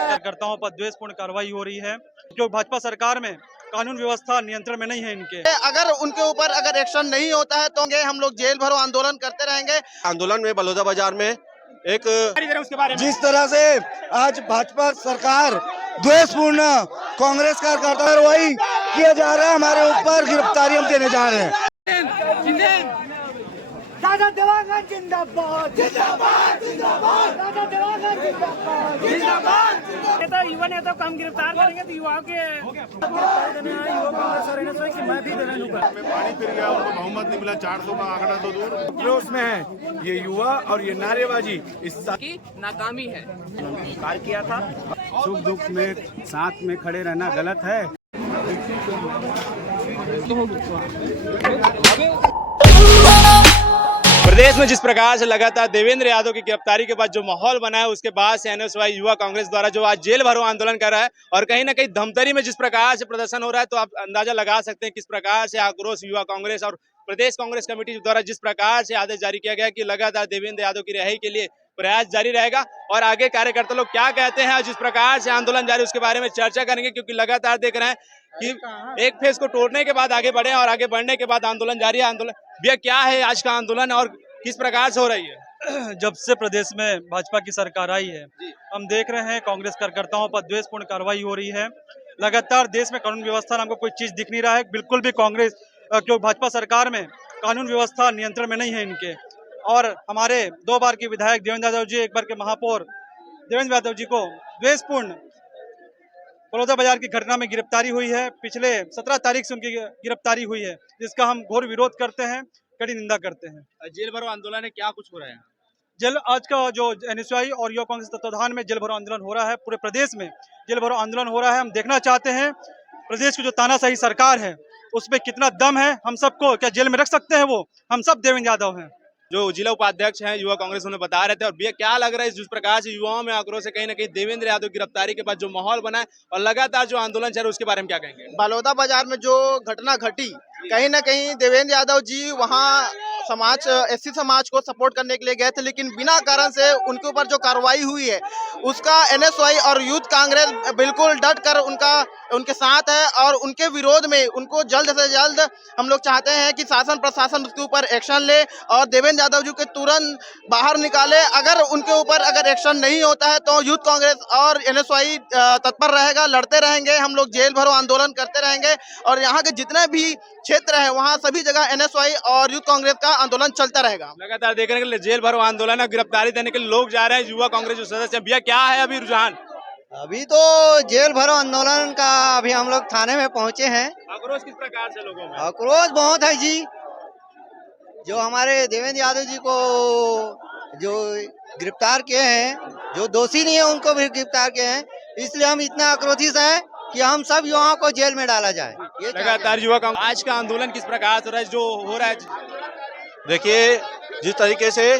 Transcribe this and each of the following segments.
कार्यकर्ताओं पर द्वेषपूर्ण कार्रवाई हो रही है जो भाजपा सरकार में कानून व्यवस्था नियंत्रण में नहीं है इनके। अगर उनके ऊपर अगर एक्शन नहीं होता है तो हम लोग जेल भरो आंदोलन करते रहेंगे। आंदोलन में बलौदा बाजार में एक जिस तरह से आज भाजपा सरकार द्वेषपूर्ण कांग्रेस कार्यकर्ता कार्रवाई किया जा रहा है, हमारे ऊपर गिरफ्तारी हम देने जा रहे हैं। दादा देवांगन जिंदाबाद जिंदाबाद जिंदाबाद, दादा देवांगन जिंदाबाद जिंदाबाद। तो युवा नेता को हम गिरफ्तार करेंगे तो युवाओं के मैं भी पानी फिर गया, उनको बहुमत नहीं मिला, 400 का आंकड़ा तो दूर। क्रोश में है ये युवा और ये नारेबाजी इस की नाकामी है। कार्य किया था। सुख दुख में साथ में खड़े रहना गलत है। प्रदेश में जिस प्रकार से लगातार देवेंद्र यादव की गिरफ्तारी के बाद जो माहौल बना है, उसके बाद से एनएसवाई युवा कांग्रेस द्वारा जो आज जेल भरो आंदोलन कर रहा है और कहीं ना कहीं धमतरी में जिस प्रकार से प्रदर्शन हो रहा है, तो आप अंदाजा लगा सकते हैं किस प्रकार से आक्रोश युवा कांग्रेस और प्रदेश कांग्रेस कमेटी द्वारा जिस प्रकार से आदेश जारी किया गया कि लगातार देवेंद्र यादव की रिहाई के लिए प्रयास जारी रहेगा। और आगे कार्यकर्ता लोग क्या कहते हैं और जिस प्रकार से आंदोलन जारी, उसके बारे में चर्चा करेंगे, क्योंकि लगातार देख रहे हैं कि एक फेज को तोड़ने के बाद आगे बढ़े और आगे बढ़ने के बाद आंदोलन जारी है। आंदोलन भैया क्या है आज का आंदोलन और किस प्रकार से हो रही है? जब से प्रदेश में भाजपा की सरकार आई है, हम देख रहे हैं कांग्रेस कार्यकर्ताओं पर द्वेषपूर्ण कार्रवाई हो रही है। लगातार देश में कानून व्यवस्था नाम का कोई चीज दिख नहीं रहा है। बिल्कुल भी कांग्रेस क्यों भाजपा सरकार में कानून व्यवस्था नियंत्रण में नहीं है इनके। और हमारे 2 बार के विधायक देवेंद्र यादव जी, 1 बार के महापौर देवेंद्र यादव जी को द्वेषपूर्ण बलौदा बाजार की घटना में गिरफ्तारी हुई है। पिछले 17 तारीख से उनकी गिरफ्तारी हुई है, जिसका हम घोर विरोध करते हैं, कड़ी निंदा करते हैं। जेल भरो आंदोलन है, क्या कुछ हो रहा है? आज का जो एनएसयूआई और युवा कांग्रेस तत्वाधान में जेल भरो आंदोलन हो रहा है, पूरे प्रदेश में जेल भरो आंदोलन हो रहा है। हम देखना चाहते हैं प्रदेश की जो तानाशाही सरकार है उसमें कितना दम है। हम सबको क्या जेल में रख सकते हैं? वो हम सब देवेंद्र यादव हैं। जो जिला उपाध्यक्ष हैं युवा कांग्रेस, उन्हें बता रहे थे। और भैया क्या लग रहा है जिस प्रकार से युवाओं में आक्रोश है, कहीं ना कहीं देवेंद्र यादव की गिरफ्तारी के बाद जो माहौल बना है और लगातार जो आंदोलन चल रहा है, उसके बारे में क्या कहेंगे? बलौदा बाजार में जो घटना घटी, कहीं ना कहीं देवेंद्र यादव जी वहाँ समाज एससी समाज को सपोर्ट करने के लिए गए थे, लेकिन बिना कारण से उनके ऊपर जो कार्रवाई हुई है उसका एनएसवाई और यूथ कांग्रेस बिल्कुल डट कर उनके साथ है। और उनके विरोध में उनको जल्द से जल्द हम लोग चाहते हैं कि शासन प्रशासन उसके ऊपर एक्शन ले और देवेंद्र यादव जी को तुरंत बाहर निकाले। अगर उनके ऊपर अगर एक्शन नहीं होता है तो यूथ कांग्रेस और एनएसवाई तत्पर रहेगा, लड़ते रहेंगे, हम लोग जेल भरो आंदोलन करते रहेंगे। और यहाँ के जितने भी क्षेत्र है वहाँ सभी जगह एनएसवाई और यूथ कांग्रेस का आंदोलन चलता रहेगा। लगातार देखने के लिए जेल भरो आंदोलन और गिरफ्तारी देने के लिए लोग जा रहे हैं, युवा कांग्रेस जो सदस्य। भैया क्या है अभी रुझान? अभी तो जेल भरो आंदोलन का अभी हम लोग थाने में पहुंचे हैं। आक्रोश किस प्रकार से लोगों में? आक्रोश बहुत है जी। जो हमारे देवेंद्र यादव जी को जो गिरफ्तार किए हैं, जो दोषी नहीं है उनको भी गिरफ्तार किए हैं, इसलिए हम इतना आक्रोशित हैं कि हम सब युवाओं को जेल में डाला जाए। ये लगातार युवा कांग्रेस आज का आंदोलन किस प्रकार से हो रहा है, जो हो रहा है? देखिए, जिस तरीके से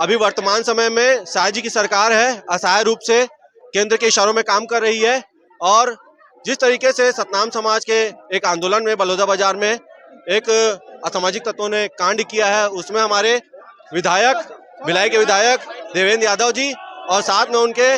अभी वर्तमान समय में शाह जी की सरकार है, असहाय रूप से केंद्र के इशारों में काम कर रही है। और जिस तरीके से सतनाम समाज के एक आंदोलन में बलौदा बाजार में एक असामाजिक तत्वों ने कांड किया है, उसमें हमारे विधायक भिलाई के विधायक देवेंद्र यादव जी और साथ में उनके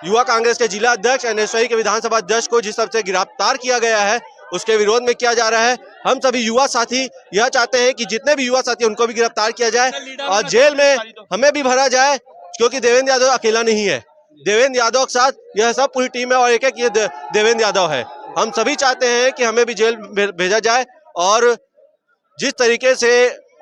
युवा कांग्रेस के जिला अध्यक्ष एनएसवाई के विधानसभा अध्यक्ष को जिस तरह से गिरफ्तार किया गया है, उसके विरोध में किया जा रहा है। हम सभी युवा साथी यह चाहते हैं कि जितने भी युवा साथी उनको भी गिरफ्तार किया जाए और जेल में हमें भी भरा जाए, क्योंकि देवेंद्र यादव अकेला नहीं है। देवेंद्र यादव के साथ यह सब पूरी टीम है और एक ये देवेंद्र यादव है। हम सभी चाहते हैं कि हमें भी जेल भेजा जाए। और जिस तरीके से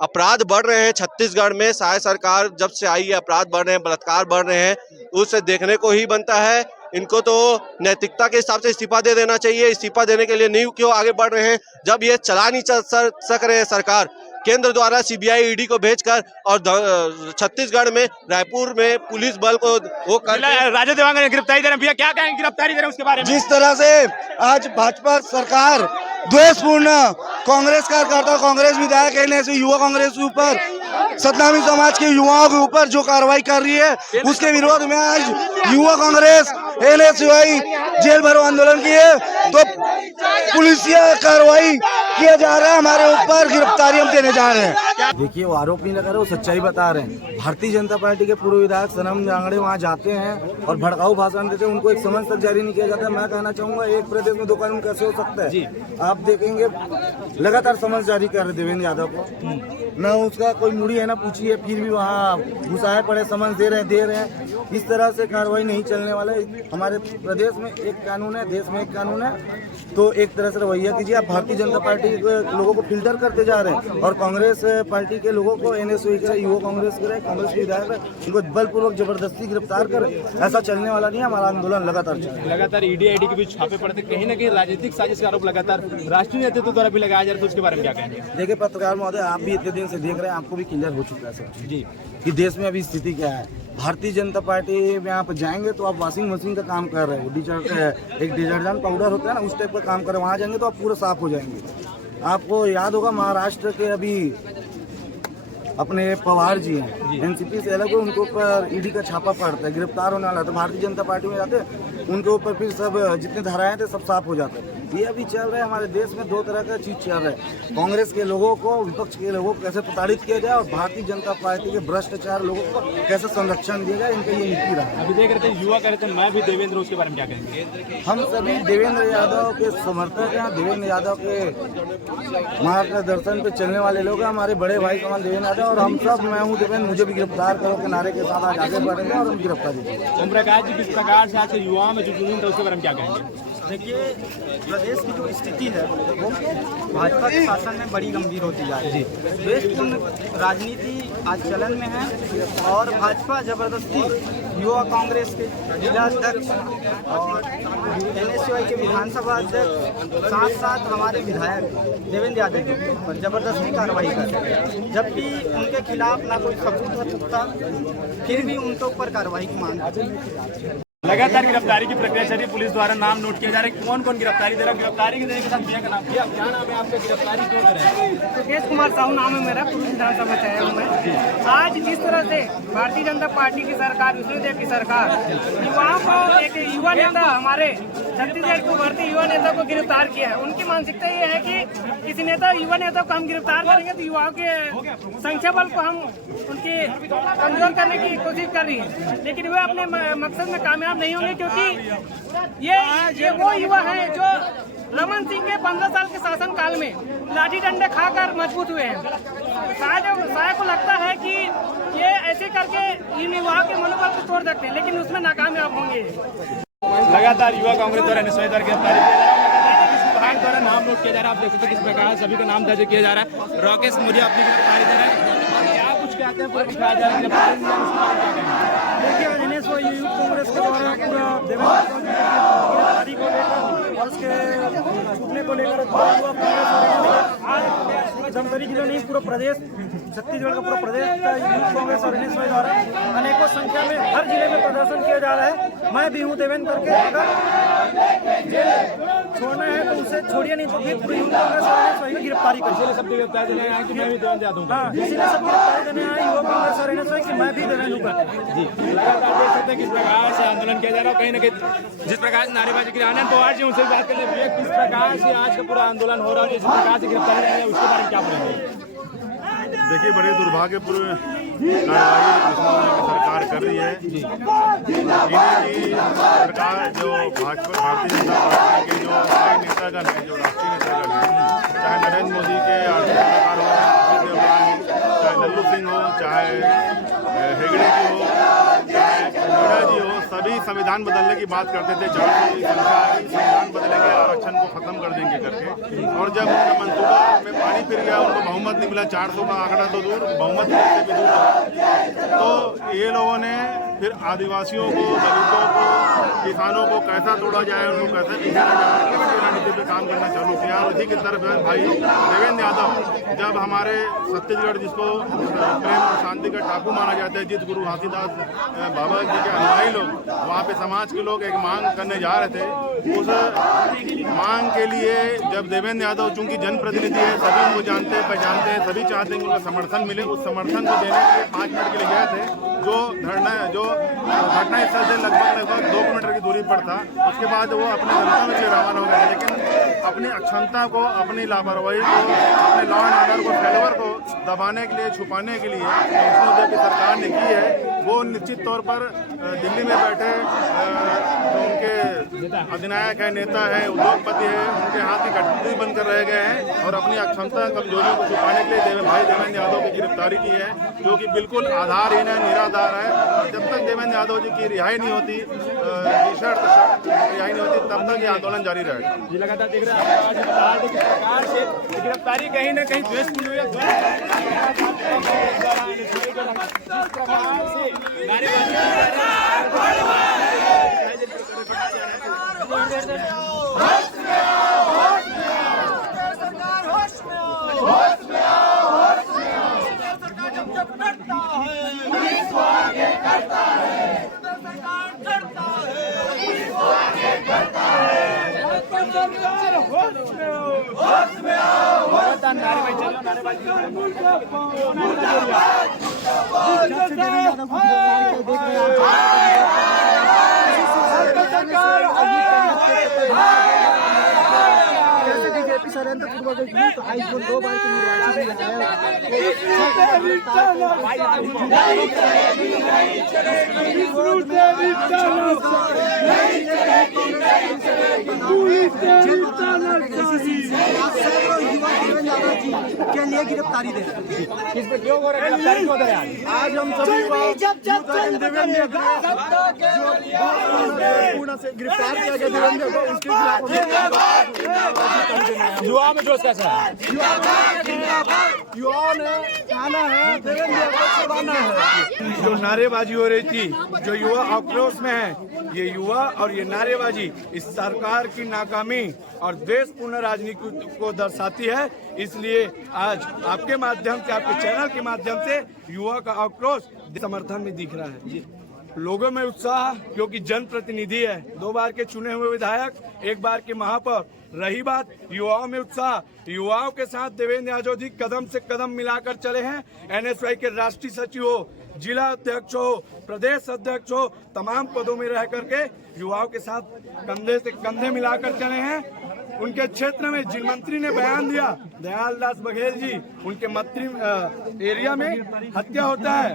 अपराध बढ़ रहे हैं छत्तीसगढ़ में, शायद सरकार जब से आई है अपराध बढ़ रहे हैं, बलात्कार बढ़ रहे हैं, उससे देखने को ही बनता है। इनको तो नैतिकता के हिसाब से इस्तीफा दे देना चाहिए। इस्तीफा देने के लिए नहीं क्यों आगे बढ़ रहे हैं, जब ये चला नहीं सक रहे हैं सरकार। केंद्र द्वारा सीबीआई ईडी को भेजकर और छत्तीसगढ़ में रायपुर में पुलिस बल को वो राजा देवांगन गिरफ्तारी दे रहे हैं। भैया क्या कहेंगे गिरफ्तारी दे रहे हैं उसके बारे में? जिस तरह से आज भाजपा सरकार द्वेषपूर्ण कांग्रेस कार्यकर्ता, कांग्रेस विधायक एनएसयू युवा कांग्रेस के ऊपर, सतनामी समाज के युवाओं के ऊपर जो कार्रवाई कर रही है, उसके विरोध में आज युवा कांग्रेस एनएसयूआई जेल भरो आंदोलन किए। तो पुलिसिया कार्रवाई किया जा रहा है, हमारे ऊपर गिरफ्तारी हम देने जा रहे हैं। देखिए, वो आरोप नहीं लगा रहे, वो सच्चाई बता रहे हैं। भारतीय जनता पार्टी के पूर्व विधायक सनम जांगड़े वहाँ जाते हैं और भड़काऊ भाषण देते हैं, उनको एक समन तक जारी नहीं किया जाता। मैं कहना चाहूंगा, एक प्रदेश में 2 कानून कैसे हो सकता है? आप देखेंगे लगातार समन जारी कर रहे देवेंद्र यादव को, न उसका कोई मुड़ी है ना पूछिए, फिर भी वहाँ घुसाए पड़े समन दे रहे हैं। इस तरह से कार्रवाई नहीं चलने वाला है। हमारे प्रदेश में एक कानून है, देश में एक कानून है, तो एक तरह से रवैया कीजिए। आप भारतीय जनता पार्टी के लोगों को फिल्टर करते जा रहे हैं और कांग्रेस पार्टी के लोगों को एनएसयू के युवा कांग्रेस के कांग्रेस के विधायक उनको बलपूर्वक जबरदस्ती गिरफ्तार कर, ऐसा चलने वाला नहीं है। हमारा आंदोलन लगातार ईडी के बीच छापे पड़ते, कहीं ना कहीं राजनीतिक साजिश का आरोप लगातार राष्ट्रीय नेतृत्व द्वारा भी लगाया जा रहा है, तो उसके बारे में क्या कहेंगे? देखिए पत्रकार महोदय, आप भी इतने दिन से देख रहे हैं, आपको भी क्लियर हो चुका है सब जी कि देश में अभी स्थिति क्या है। भारतीय जनता पार्टी में आप जाएंगे तो आप वॉशिंग मशीन का काम कर रहे हो, एक डिटर्जेंट पाउडर होता है ना, उस टाइप का काम कर रहे हैं। वहाँ जाएंगे तो आप पूरा साफ हो जाएंगे। आपको याद होगा महाराष्ट्र के अभी अपने पवार जी हैं, एनसीपी से अलग, उनके ऊपर ईडी का छापा पड़ता है, गिरफ्तार होने वाला। तो भारतीय जनता पार्टी में जाते उनके ऊपर फिर सब जितने धाराएं थे सब साफ हो जाते। ये अभी चल रहा है हमारे देश में, 2 तरह का चीज चल रहा है। कांग्रेस के लोगों को, विपक्ष के लोगों को कैसे प्रताड़ित किया जाए और भारतीय जनता पार्टी के भ्रष्टाचार लोगों को कैसे संरक्षण दिया जाए, इनका ये नीति रहा है। अभी देख रहे थे युवा कह रहे थे मैं भी देवेंद्र, उसके बारे में क्या कहेंगे? हम सभी देवेंद्र यादव के समर्थक हैं, देवेंद्र यादव के मार्गदर्शन पे चलने वाले लोग हैं। हमारे बड़े भाई समान देवेंद्र यादव और हम सब, मैं हूँ देवेंद्र, मुझे भी गिरफ्तार करो के नारे के साथ आज आगे बढ़ेंगे और हम गिरफ्तारी देंगे। ओम प्रकाश जी, किस प्रकार से आज युवाओं में जो जुनून था उसके बारे में क्या कहेंगे? देखिए, प्रदेश की जो स्थिति है वो भाजपा के शासन में बड़ी गंभीर होती जा रही है। द्वेषपूर्ण राजनीति आज चलन में है और भाजपा जबरदस्ती युवा कांग्रेस के जिला अध्यक्ष और एनएसयूआई के विधानसभा अध्यक्ष, साथ साथ हमारे विधायक देवेंद्र यादव पर जबरदस्ती कार्रवाई कर रहे हैं, जबकि उनके खिलाफ ना कोई सबूत है पुख्ता, फिर भी उनके ऊपर कार्रवाई की मांग। लगातार गिरफ्तारी की प्रक्रिया चल रही है, पुलिस द्वारा नाम नोट किया जा रहा है। कौन कौन गिरफ्तारी दे रहा है? गिरफ्तारी के देने के साथ भैया का नाम क्या नाम है आपका? गिरफ्तारी क्यों कर रहे हैं? सुकेश कुमार साहू नाम है मेरा, पूर्व विधानसभा से आया हूँ मैं। आज जिस तरह से भारतीय जनता पार्टी की सरकार, विष्णुदेव की सरकार युवाओं को, एक युवा नेता हमारे छत्तीसगढ़ को भर्ती युवा नेता को गिरफ्तार किया है, उनकी मानसिकता ये है कि किसी नेता, युवा नेता को हम गिरफ्तार करेंगे तो युवाओं के संख्या बल को हम उनके कमजोर करने की कोशिश कर रही है, लेकिन वे अपने मकसद में कामयाब नहीं होंगे, क्योंकि ये वो युवा हैं जो रमन सिंह के 15 साल के शासन काल में लाठी डंडे खाकर मजबूत हुए हैं। शायद को लगता है कि ये ऐसे करके इन युवाओं के मनोबल को तोड़ सकते हैं, लेकिन उसमें नाकामयाब होंगे। लगातार युवा कांग्रेस द्वारा एनएसयूआई द्वारा गिरफ्तारी विभाग द्वारा नाम नोट किया जा रहा है। आप देख सकते हैं किस प्रकार सभी का नाम दर्ज किया जा रहा है। राकेश मौर्य अपनी गिरफ्तारी दे रहे हैं, आप कुछ कहते हैं? पूरा दिखाया जा रहा है। देखिए, एनएसयूआई कांग्रेस के द्वारा पूरा गिरफ्तारी को लेकर और उसके छूटने को लेकर धमतरी जिला नहीं, पूरा प्रदेश, छत्तीसगढ़ का पूरा प्रदेश यूथ कांग्रेस और एनएसयूआई द्वारा अनेकों संख्या में हर जिले में प्रदर्शन किया जा रहा है। मैं भी हूँ देवेंद्र करके, अगर जेल छोड़ना है तो उसे छोड़िए, नहीं तो फिर पूरी यूथ कांग्रेस और एनएसयूआई की गिरफ्तारी करिए। सब गिरफ्तार देने आए कि मैं भी देवेंद्र यादव हूं। हाँ, इसीलिए सब गिरफ्तारी देने आए युवा कांग्रेस और एनएसयूआई की, मैं भी देवेंद्र हूं। जी, लगातार देख सकते हैं किस प्रकार से आंदोलन किया जा रहा है। कहीं ना कहीं जिस प्रकार से नारेबाजी की, आनंद पवार जी उनसे बात करने लगे, किस प्रकार से आज का पूरा आंदोलन हो रहा है, जिस प्रकार से गिरफ्तारी रही है, उसके बारे में क्या बोलेंगे? देखिए, बड़े दुर्भाग्यपूर्ण कार्रवाई सरकार कर रही है। इनकी सरकार जो भाजपा, भारतीय जनता पार्टी के जो कई नेतागण हैं, जो राष्ट्रीय नेतागण हैं, चाहे नरेंद्र मोदी के आर्थिक सलाहकार हो, चाहे लल्लू सिंह हो, चाहे हेगड़े जी हो, चाहे मीणा जी हो, सभी संविधान बदलने की बात करते थे। 400 की संख्या आई, संविधान बदलेंगे, आरक्षण को खत्म कर देंगे करके, और जब उनका मंसूबा में पानी फिर गया, उनको बहुमत नहीं मिला, 400 का आंकड़ा तो दूर, बहुमत से भी दूर, तो ये लोगों ने फिर आदिवासियों को, दलितों को, किसानों को कैसा तोड़ा जाए, उनको कैसे बिछाया जाए, इसकी रणनीति पे काम करना चालू किया। और इसी की तरफ भाई देवेंद्र यादव जब हमारे छत्तीसगढ़, जिसको प्रेम और शांति का टापू माना जाता है, जिस गुरु घासीदास बाबा जी के अनुयायी लोग वहाँ पे समाज के लोग एक मांग करने जा रहे थे, उस मांग के लिए जब देवेंद्र यादव चूंकि जनप्रतिनिधि है, सभी उनको जानते हैं, पहचानते हैं, सभी चाहते हैं कि उनका समर्थन मिले, उस समर्थन को देने के लिए 5 मिनट के लिए गए थे। जो घटना स्थल से लगभग 2 किलोमीटर की दूरी पर था। उसके बाद वो अपने गंतव्य के लिए रवाना हो गए, लेकिन अपनी अक्षमता को, अपनी लापरवाही को, अपने लॉ एंड ऑर्डर को, फेलवर को दबाने के लिए, छुपाने के लिए जो की सरकार ने की है, वो निश्चित तौर पर दिल्ली में बैठे जो उनके अधिनायक है, नेता है, उद्योगपति है, उनके हाथ की कठपुतली बनकर रह गए हैं और अपनी अक्षमता, कमजोरियों को छुपाने के लिए भाई देवेंद्र यादव की गिरफ्तारी की है, जो कि बिल्कुल आधारहीन है, निराधार है। और जब तक देवेंद्र यादव जी की रिहाई नहीं होती, रिहाई नहीं होती, तब तक ये आंदोलन जारी रहेगा। जी, लगातार देख रहे हैं सरकार से गिरफ्तारी कहीं न कहीं द्वेषपूर्ण हुई बीजेपी षड्यंत्र पूर्वक आईफोन 2 बार के लिए गिरफ्तारी दे किस पे क्यों हो रहा है? गिरफ्तारी क्यों दे रहे हैं? आज हम सभी पूर्ण से गिरफ्तार किया गया देवेंद्र को, उसके खिलाफ युवा में जोश कैसा है? युवाओं ने आना है, देवेंद्र को छुड़ाना है। जो नारेबाजी हो रही थी, जो युवा आक्रोश में है, ये युवा और ये नारेबाजी इस सरकार की नाकामी और देशपूर्ण राजनीति को दर्शाती है। इसलिए आज आपके माध्यम से, आपके चैनल के माध्यम से युवा का आक्रोश समर्थन में दिख रहा है। लोगों में उत्साह, क्योंकि जनप्रतिनिधि है, 2 बार के चुने हुए विधायक, 1 बार के महापौर। रही बात युवाओं में उत्साह, युवाओं के साथ देवेंद्र यादव जी कदम से कदम मिलाकर चले हैं। एनएसवाई के राष्ट्रीय सचिव हो, जिला अध्यक्ष हो, प्रदेश अध्यक्ष हो, तमाम पदों में रह करके युवाओं के साथ कंधे से कंधे मिलाकर चले हैं। उनके क्षेत्र में जिन मंत्री ने बयान दिया, दयालदास बघेल जी, उनके मंत्री एरिया में हत्या होता है,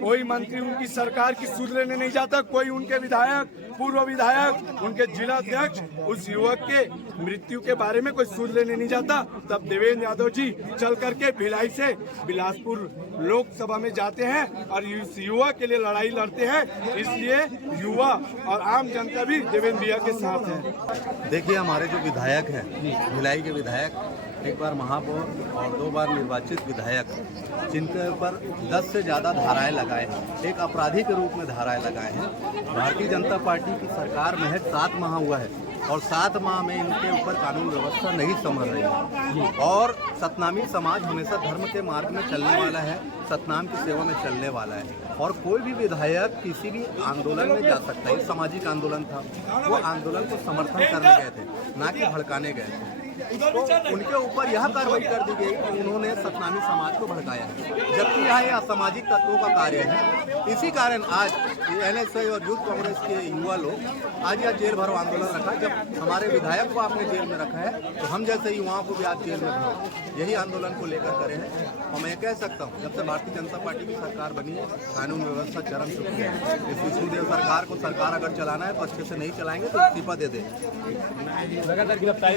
कोई मंत्री उनकी सरकार की सूद लेने नहीं जाता, कोई उनके विधायक, पूर्व विधायक, उनके जिला अध्यक्ष उस युवक के मृत्यु के बारे में कोई सूद लेने नहीं जाता। तब देवेंद्र यादव जी चल करके भिलाई से बिलासपुर लोकसभा में जाते हैं और इस युवा के लिए लड़ाई लड़ते हैं। इसलिए युवा और आम जनता भी देवेंद्र भैया के साथ है। देखिए, हमारे जो विधायक हैं, भिलाई के विधायक, 1 बार महापौर और 2 बार निर्वाचित विधायक, जिनके ऊपर 10 से ज़्यादा धाराएं लगाए हैं, एक अपराधी के रूप में धाराएं लगाए हैं। भारतीय जनता पार्टी की सरकार महज 7 माह हुआ है और 7 माह में इनके ऊपर कानून व्यवस्था नहीं संभल रही है। और सतनामी समाज हमेशा धर्म के मार्ग में चलने वाला है, सतनाम की सेवा में चलने वाला है। और कोई भी विधायक किसी भी आंदोलन में जा सकता है। सामाजिक आंदोलन था, वो आंदोलन को समर्थन करने गए थे, ना कि भड़काने गए थे। तो उनके ऊपर यह कार्रवाई कर दी गई कि उन्होंने सतनामी समाज को भड़काया है, जबकि यह असामाजिक तत्वों का कार्य है। इसी कारण आज एनएसआई और यूथ कांग्रेस के युवा लोग आज यह जेल भरो आंदोलन रखा। जब हमारे विधायक को आपने जेल में रखा है, तो हम जैसे युवाओं को भी आज जेल में भरो, यही आंदोलन को लेकर करे हैं। और मैं कह सकता हूँ, जब से भारतीय जनता पार्टी की सरकार बनी है, कानून व्यवस्था चरम चुकी है। इस विष्णुदेव सरकार को सरकार अगर चलाना है तो अच्छे से नहीं चलाएंगे तो इस्तीफा दे दे। लगातार गिरफ्तारी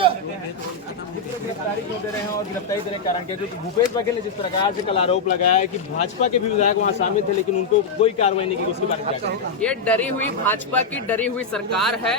गिरफ्तारी क्यों दे रहे हैं और गिरफ्तारी देने का कारण क्या है? क्योंकि भूपेश बघेल ने जिस प्रकार से कल आरोप लगाया है कि भाजपा के भी विधायक वहां शामिल थे लेकिन उनको कोई कार्रवाई नहीं की, उसके बारे में क्या कहेंगे? ये डरी हुई भाजपा की डरी हुई सरकार है।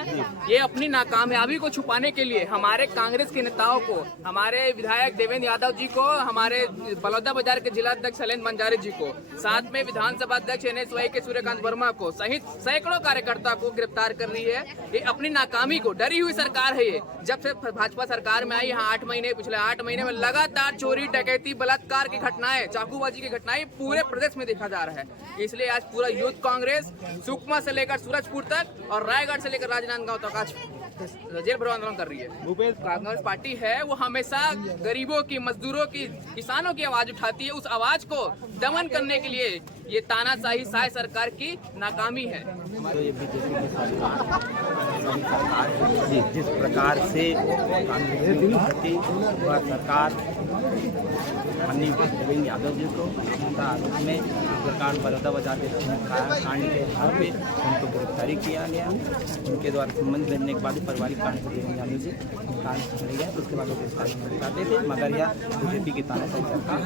ये अपनी नाकामयाबी को छुपाने के लिए हमारे कांग्रेस के नेताओं को, हमारे विधायक देवेंद्र यादव जी को, हमारे बलौदा बाजार के जिला अध्यक्ष शैलेंद्र मंजारी जी को, साथ में विधानसभा अध्यक्ष NSY के सूर्यकांत वर्मा को सहित सैकड़ों कार्यकर्ता को गिरफ्तार कर रही है। ये अपनी नाकामी को, डरी हुई सरकार है ये। जब से भाजपा सरकार में आई, यहाँ 8 महीने, पिछले 8 महीने में लगातार चोरी, डकैती, बलात्कार की घटनाएं, चाकूबाजी की घटनाएं पूरे प्रदेश में देखा जा रहा है। इसलिए आज पूरा यूथ कांग्रेस सुकमा से लेकर सूरजपुर तक और रायगढ़ से लेकर राजनांदगांव तक आज जेल भरो आंदोलन कर रही है। भूपेश कांग्रेस पार्टी है वो हमेशा गरीबों की, मजदूरों की, किसानों की आवाज उठाती है। उस आवाज को दमन करने के लिए ये तानाशाही शाह सरकार की नाकामी है। तो ये बीजेपी की सरकार जिस प्रकार से कांग्रेस की प्रति वह सरकार माननीय देवेंद्र यादव जी को आरोप में प्रकार बलौदा बाजार के कांड के आधार पे उनको गिरफ्तारी किया गया। उनके द्वारा संबंध बनने के बाद पारिवारिक कांड से देवेंद्र यादव जी चले गए, तो उसके बाद वो गिरफ्तारी नहीं चाहते थे। मगर यह बीजेपी की तानाशाही सरकार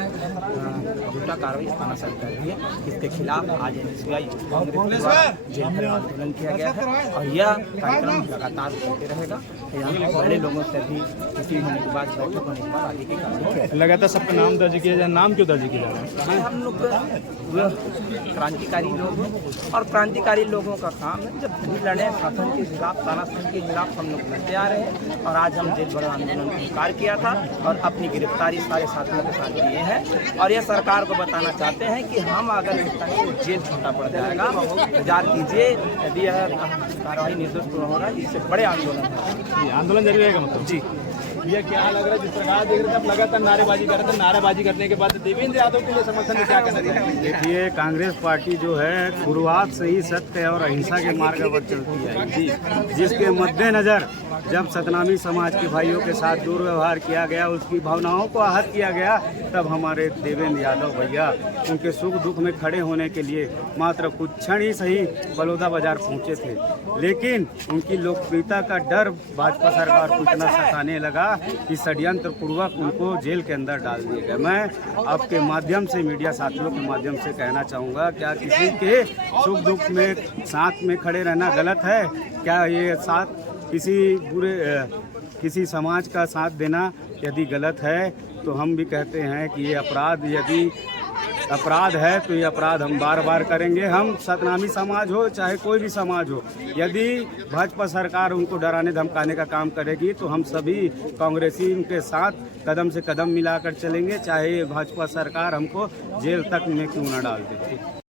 झूठा कार्रवाई तानाशाही कर रही है। इसके खिलाफ आज NSY कांग्रेस द्वारा जेल भरो आंदोलन किया गया है और यह कार्यक्रम लगातार चलते रहेगा। यहाँ बड़े लोगों से भी किसी होने के बाद, बैठक होने के बाद आगे की कार्रवाई लगातार सबका नाम दर्ज किया जाए। नाम क्यों दर्ज किया जा रहा है? हम लोग क्रांतिकारी लोग हैं और क्रांतिकारी लोगों का काम है जब भी लड़े शासन के खिलाफ, तानाशाही के खिलाफ हम लोग लड़ते आ रहे हैं। और आज हम जेल भरो आंदोलन स्वीकार किया था और अपनी गिरफ्तारी सारे साथियों के साथ किए हैं। और यह सरकार को बताना चाहते हैं कि हम अगर जेल छोटा पड़ जाएगा, इंतजार कीजिए, यदि यह कार्रवाई निर्दोष पूर्ण हो रहा है, इससे बड़े आंदोलन है। आंदोलन जारी रहेगा मतलब? जी। ये क्या लग रहा है? जिस प्रकार देख रहे थे आप लगातार नारेबाजी कर रहे थे, नारेबाजी करने के बाद देवेंद्र यादव के लिए समर्थन में क्या कहना चाहिए? देखिए, कांग्रेस पार्टी जो है शुरुआत से ही सत्य और अहिंसा के मार्ग पर चलती है जी, जिसके मद्देनजर जब सतनामी समाज के भाइयों के साथ दुर्व्यवहार किया गया, उसकी भावनाओं को आहत किया गया, तब हमारे देवेंद्र यादव भैया उनके सुख दुख में खड़े होने के लिए मात्र कुछ क्षण ही सही बलौदा बाजार पहुंचे थे। लेकिन उनकी लोकप्रियता का डर भाजपा सरकार को इतना सताने लगा कि षड्यंत्र पूर्वक उनको जेल के अंदर डाल दिया गया। मैं आपके माध्यम से, मीडिया साथियों के माध्यम से कहना चाहूँगा, क्या किसी के सुख दुख में साथ में खड़े रहना गलत है? क्या ये साथ किसी समाज का साथ देना यदि गलत है तो हम भी कहते हैं कि ये अपराध, यदि अपराध है तो ये अपराध हम बार बार करेंगे। हम सतनामी समाज हो चाहे कोई भी समाज हो, यदि भाजपा सरकार उनको डराने धमकाने का काम करेगी तो हम सभी कांग्रेसी उनके साथ कदम से कदम मिलाकर चलेंगे, चाहे भाजपा सरकार हमको जेल तक में क्यों न डाल दे।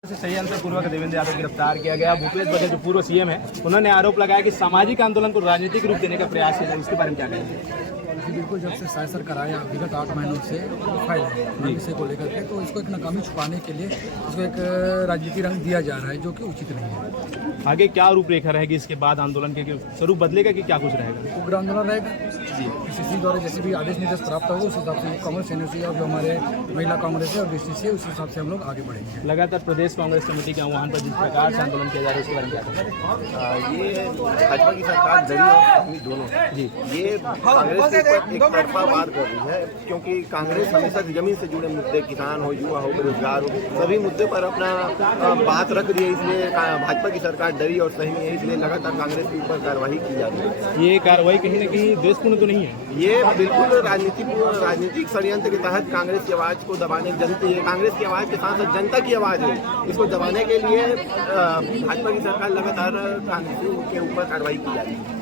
षड्यंत्र पूर्वक देवेंद्र यादव गिरफ्तार किया गया। भूपेश बघेल जो पूर्व CM है, उन्होंने आरोप लगाया कि सामाजिक आंदोलन को राजनीतिक रूप देने का प्रयास किया। इसके बारे में क्या कहेंगे? बिल्कुल, जब से शाह सरकार आया विगत 8 महीनों से फाइल है विषय को लेकर के, तो इसको एक नाकामी छुपाने के लिए इसको एक राजनीतिक रंग दिया जा रहा है, जो कि उचित नहीं है। आगे क्या रूपरेखा रहेगी इसके बाद? आंदोलन के स्वरूप बदलेगा कि क्या कुछ रहेगा? उग्र आंदोलन रहेगा जी। PCC द्वारा जैसे भी आदेश निर्देश प्राप्त होगा उस हिसाब से कांग्रेस NSY और जो हमारे महिला कांग्रेस है और DCC है, उस हिसाब से हम लोग आगे बढ़ेंगे। लगातार प्रदेश कांग्रेस कमेटी के आह्वान पर जिस प्रकार से आंदोलन किया जा रहा है, उसके बारे में क्या कहेंगे? ये भाजपा की सरकार दरी और अपनी दोनों जी, ये कांग्रेस के ऊपर एक तरफा बात कर रही है, क्योंकि कांग्रेस हमेशा जमीन से जुड़े मुद्दे, किसान हो, युवा हो, बेरोजगार हो, सभी मुद्दे पर अपना बात रख रही है। इसलिए भाजपा की सरकार डरी और सही है, इसलिए लगातार कांग्रेस के ऊपर कार्रवाई की जा रही है। ये कार्रवाई कहीं न कहीं देशपूर्ण तो नहीं है? ये बिल्कुल राजनीतिक षड्यंत्र के तहत कांग्रेस की आवाज को दबाने, कांग्रेस की आवाज के साथ साथ जनता की आवाज है, इसको दबाने के लिए भाजपा की सरकार लगातार कांग्रेस के ऊपर कार्रवाई की जा रही है।